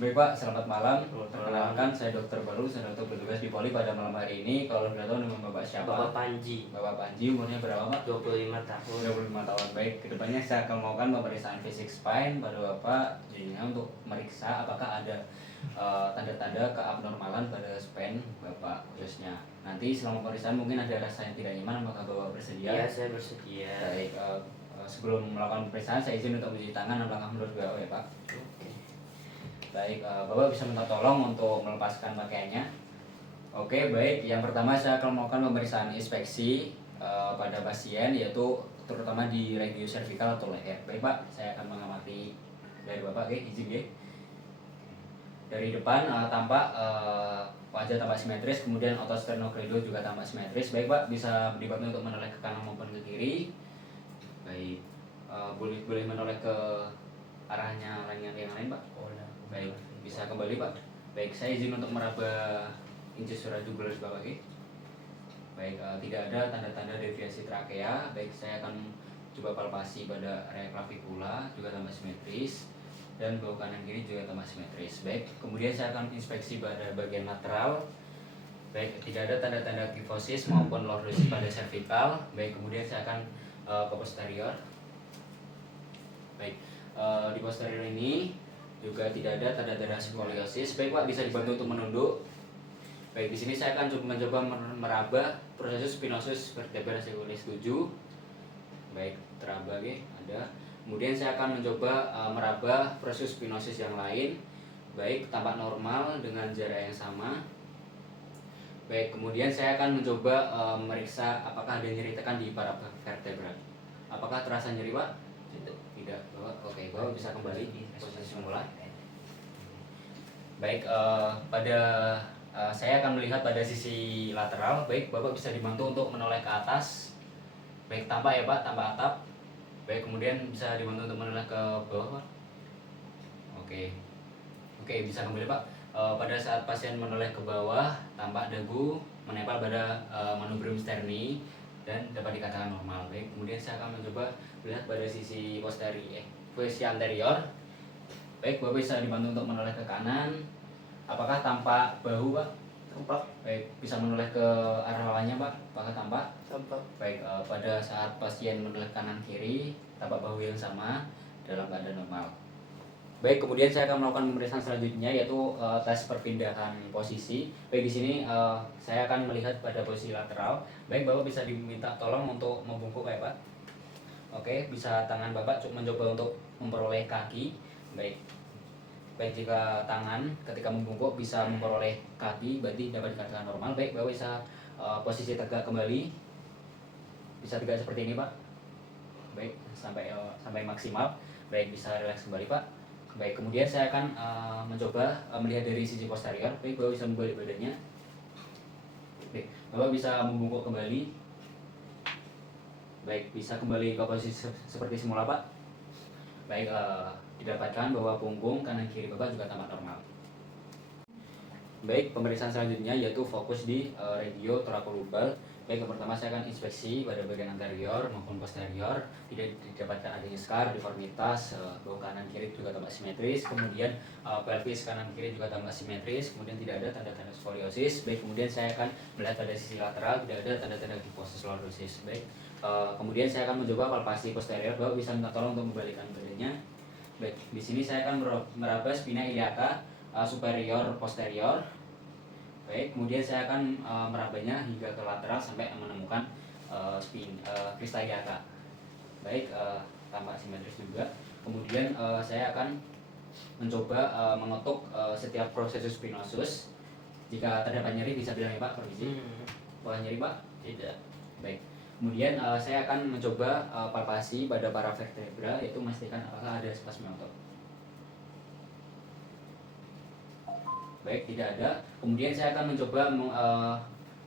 Baik Pak, selamat malam. Selamat malam. Perkenalkan, saya Dokter Baru, saya dokter bertugas di Poli pada malam hari ini. Kalau boleh tahu nama Bapak siapa? Bapak Panji, Bapak Panji, umurnya berapa Pak? 25 tahun. 25 tahun. Baik, kedepannya saya akan melakukan pemeriksaan fisik spine pada Bapak jadinya untuk meriksa apakah ada tanda-tanda keabnormalan pada spine Bapak khususnya. Nanti selama pemeriksaan mungkin ada rasa yang tidak nyaman, apakah Bapak bersedia? Iya, saya bersedia. Baik, sebelum melakukan pemeriksaan saya izin untuk mencuci tangan dan langkah menurut WHO ya Pak. Oke. Baik, Bapak bisa minta tolong untuk melepaskan pakaiannya. Oke, baik. Yang pertama saya akan melakukan pemeriksaan inspeksi pada pasien, yaitu terutama di regio cervical atau leher. Baik Pak, saya akan mengamati dari Bapak, izin ya. Dari depan tampak wajah tampak simetris, kemudian otot sternocleido juga tampak simetris. Baik Pak, bisa dibantu untuk menoleh ke kanan maupun ke kiri. Baik, boleh menoleh ke arahnya yang lain Pak. Baik, bisa kembali Pak. Baik, saya izin untuk meraba incisura jugular Bapak. Baik, tidak ada tanda-tanda deviasi trakea. Baik, saya akan coba palpasi pada area clavicula juga tambah simetris, dan bawah kanan kiri juga tambah simetris. Baik, kemudian saya akan inspeksi pada bagian lateral. Baik, tidak ada tanda-tanda kifosis maupun lordosis pada cervical. Baik, kemudian saya akan ke posterior. Baik, di posterior ini juga tidak ada tanda-tanda skoliosis. Baik Pak, bisa dibantu untuk menunduk. Baik, di sini saya akan mencoba meraba prosesus spinosus vertebra sacroiliac 7. Baik, teraba ada. Kemudian saya akan mencoba meraba prosesus spinosus yang lain. Baik, tampak normal dengan jarak yang sama. Baik, kemudian saya akan mencoba meriksa apakah ada nyeri tekan di para vertebra. Apakah terasa nyeri Pak? Tidak, Bapak. Oke, Bapak bisa kembali di posisi semula. Baik, saya akan melihat pada sisi lateral. Baik, Bapak bisa dibantu untuk menoleh ke atas. Baik, tampak ya Pak, tampak atap. Baik, kemudian bisa dibantu untuk menoleh ke bawah Pak. Oke, bisa kembali Pak. Pada saat pasien menoleh ke bawah, tampak dagu menempel pada manubrium sterni dan dapat dikatakan normal. Baik, kemudian saya akan mencoba melihat pada sisi posisi anterior. Baik, Bapak bisa dibantu untuk menoleh ke kanan. Apakah tampak bahu Pak? Tampak. Baik, bisa menoleh ke arah lawannya Pak. Apakah tampak? Tampak. Baik, pada saat pasien menoleh kanan kiri, tampak bahu yang sama dalam keadaan normal. Baik, kemudian saya akan melakukan pemeriksaan selanjutnya, yaitu tes perpindahan posisi. Baik, di sini saya akan melihat pada posisi lateral. Baik, Bapak bisa diminta tolong untuk membungkuk ya Pak. Oke, bisa tangan Bapak mencoba untuk memperoleh kaki. Baik, jika tangan ketika membungkuk bisa memperoleh kaki, berarti dapat dikatakan normal. Baik, Bapak bisa posisi tegak kembali. Bisa tegak seperti ini Pak. Baik, sampai maksimal. Baik, bisa rileks kembali Pak. Baik, kemudian saya akan mencoba melihat dari sisi posterior. Baik, Bapak bisa membalik badannya. Baik, Bapak bisa membungkuk kembali. Baik, bisa kembali ke posisi seperti semula Pak. Baik, didapatkan bahwa punggung kanan kiri Bapak juga tampak normal. Baik, pemeriksaan selanjutnya yaitu fokus di regio thoracolubal. Baik, yang pertama saya akan inspeksi pada bagian anterior maupun posterior. Tidak didapatkan adanya scar, deformitas, bawah kanan kiri juga tampak simetris. Kemudian pelvis kanan kiri juga tampak simetris. Kemudian tidak ada tanda-tanda skoliosis. Baik, kemudian saya akan melihat pada sisi lateral tidak ada tanda-tanda kifosis lordosis. Baik, kemudian saya akan mencoba palpasi posterior. Bapak bisa minta tolong untuk membalikkan badannya. Baik, di sini saya akan meraba spina iliaca superior posterior. Baik, kemudian saya akan merabanya hingga ke lateral sampai menemukan krista iliaca. Baik, tampak simetris juga. Kemudian saya akan mencoba mengetuk setiap prosesus spinosus. Jika terdapat nyeri bisa bilang ya Pak, permisi. Boleh nyeri Pak? Tidak. Baik. Kemudian saya akan mencoba palpasi pada para vertebra, yaitu memastikan apakah ada spasme otot. Baik, tidak ada. Kemudian saya akan mencoba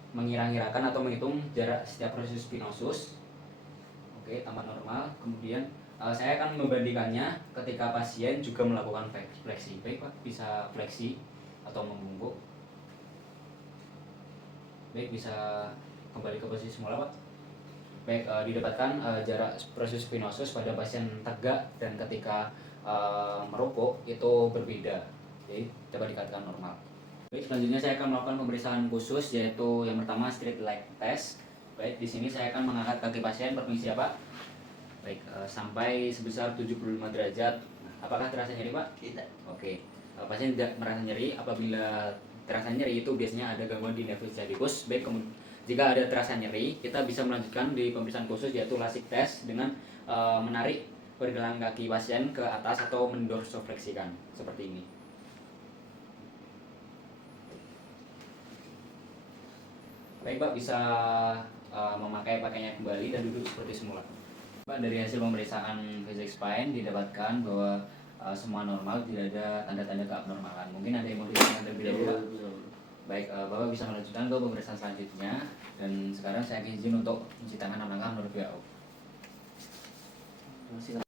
mengira-ngirakan atau menghitung jarak setiap proses spinosus. Oke, tampak normal. Kemudian saya akan membandingkannya ketika pasien juga melakukan fleksi. Baik Pak, bisa fleksi atau membungkuk. Baik, bisa kembali ke posisi semula Pak. Baik, didapatkan jarak proses spinosus pada pasien tegak dan ketika merokok itu berbeda. Oke, dapat dikatakan normal. Baik, selanjutnya saya akan melakukan pemeriksaan khusus, yaitu yang pertama street leg test. Baik, di sini saya akan mengangkat kaki pasien. Permisi ya Pak. Baik, sampai sebesar 75 derajat. Apakah terasa nyeri Pak? Tidak. Oke, pasien tidak merasa nyeri. Apabila terasa nyeri itu biasanya ada gangguan di nervus sciaticus. Baik, jika ada terasa nyeri, kita bisa melanjutkan di pemeriksaan khusus yaitu lasik test dengan menarik pergelangan kaki pasien ke atas atau mendorsofleksikan seperti ini. Baik Pak, bisa memakai pakaiannya kembali dan duduk seperti semula. Pak, dari hasil pemeriksaan fisik spine didapatkan bahwa semua normal, tidak ada tanda-tanda keabnormalan. Mungkin ada yang mau ditanyakan terlebih dahulu Pak? Baik, Bapak bisa melanjutkan ke pemeriksaan selanjutnya. Dan sekarang saya izin untuk mencuci tangan 6 langkah menurut WHO.